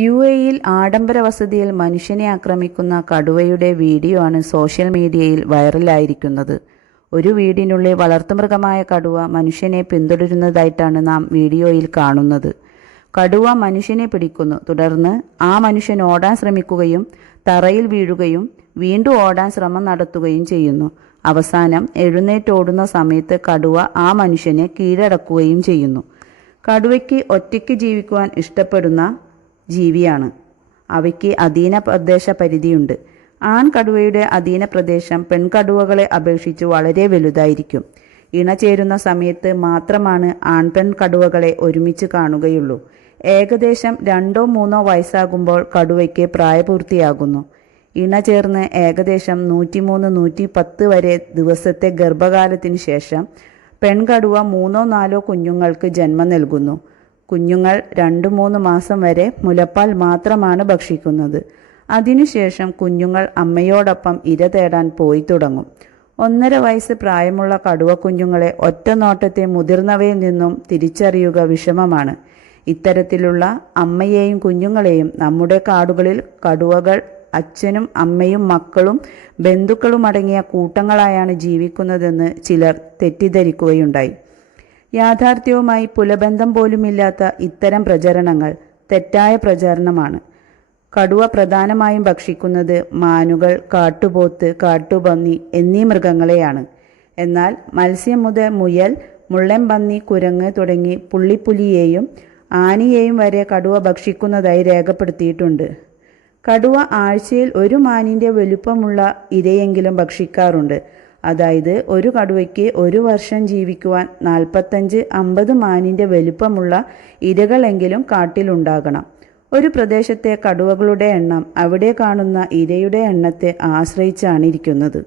യുഎഇയിൽ ആഡംബര വസതിയിൽ മനുഷ്യനെ ആക്രമിക്കുന്ന കടുവയുടെ വീഡിയോ ആണ് സോഷ്യൽ മീഡിയയിൽ വൈറലായിരിക്കുന്നത്. ഒരു വീടിനുള്ളിൽ വളർത്തുമൃഗമായ കടുവ മനുഷ്യനെ പിന്തുടരുന്നതായിട്ടാണ് നാം വീഡിയോയിൽ കാണുന്നത്. കടുവ മനുഷ്യനെ പിടിക്കുന്നു. തുടർന്ന് ആ മനുഷ്യൻ ഓടാൻ ശ്രമിക്കുകയും തറയിൽ വീഴുകയും വീണ്ടും ഓടാൻ ശ്രമം നടത്തുകയും ചെയ്യുന്നു. അവസാനം എഴുന്നേറ്റോടുന്ന സമയത്ത് കടുവ ആ മനുഷ്യനെ കീഴടക്കുകയും ചെയ്യുന്നു. കടുവയ്ക്ക് ഒറ്റയ്ക്ക് ജീവിക്കുവാൻ ഇഷ്ടപ്പെടുന്ന ജീവിയാണ്. അവയ്ക്ക് അധീന പ്രദേശ പരിധിയുണ്ട്. ആൺകടുവയുടെ അധീന പ്രദേശം പെൺകടുവകളെ അപേക്ഷിച്ച് വളരെ വലുതായിരിക്കും. ഇണചേരുന്ന സമയത്ത് മാത്രമാണ് ആൺപെൺ കടുവകളെ ഒരുമിച്ച് കാണുകയുള്ളൂ. ഏകദേശം 2-3 വയസ്സാകുമ്പോൾ കടുവയ്ക്ക് പ്രായപൂർത്തിയാകുന്നു. ഇണ ചേർന്ന് ഏകദേശം 103-110 വരെ ദിവസത്തെ ഗർഭകാലത്തിന് ശേഷം പെൺകടുവ 3-4 കുഞ്ഞുങ്ങൾക്ക് ജന്മം നൽകുന്നു. കുഞ്ഞുങ്ങൾ 2-3 മാസം വരെ മുലപ്പാൽ മാത്രമാണ് ഭക്ഷിക്കുന്നത്. അതിനുശേഷം കുഞ്ഞുങ്ങൾ അമ്മയോടൊപ്പം ഇര തേടാൻ പോയി തുടങ്ങും. 1.5 വയസ്സ് പ്രായമുള്ള കടുവ കുഞ്ഞുങ്ങളെ ഒറ്റ നോട്ടത്തെ മുതിർന്നവയിൽ നിന്നും തിരിച്ചറിയുക വിഷമമാണ്. ഇത്തരത്തിലുള്ള അമ്മയെയും കുഞ്ഞുങ്ങളെയും നമ്മുടെ കാടുകളിൽ കടുവകൾ അച്ഛനും അമ്മയും മക്കളും ബന്ധുക്കളും അടങ്ങിയ കൂട്ടങ്ങളായാണ് ജീവിക്കുന്നതെന്ന് ചിലർ തെറ്റിദ്ധരിക്കുകയുണ്ടായി. യാഥാർത്ഥ്യവുമായി പുലബന്ധം പോലുമില്ലാത്ത ഇത്തരം പ്രചരണങ്ങൾ തെറ്റായ പ്രചരണമാണ്. കടുവ പ്രധാനമായും ഭക്ഷിക്കുന്നത് മാനുകൾ, കാട്ടുപോത്ത്, കാട്ടുപന്നി എന്നീ മൃഗങ്ങളെയാണ്. എന്നാൽ മത്സ്യം മുതൽ മുയൽ, മുള്ളൻപന്നി, കുരങ്ങ് തുടങ്ങി പുള്ളിപ്പുലിയെയും ആനയെയും വരെ കടുവ ഭക്ഷിക്കുന്നതായി രേഖപ്പെടുത്തിയിട്ടുണ്ട്. കടുവ ആഴ്ചയിൽ ഒരു മാനിൻ്റെ വലുപ്പമുള്ള ഇരയെങ്കിലും ഭക്ഷിക്കാറുണ്ട്. അതായത് ഒരു കടുവയ്ക്ക് 1 വർഷം ജീവിക്കുവാൻ 45-50 മാനിൻ്റെ വലുപ്പമുള്ള ഇരകളെങ്കിലും കാട്ടിലുണ്ടാകണം. ഒരു പ്രദേശത്തെ കടുവകളുടെ എണ്ണം അവിടെ കാണുന്ന ഇരയുടെ എണ്ണത്തെ ആശ്രയിച്ചാണ് ഇരിക്കുന്നത്.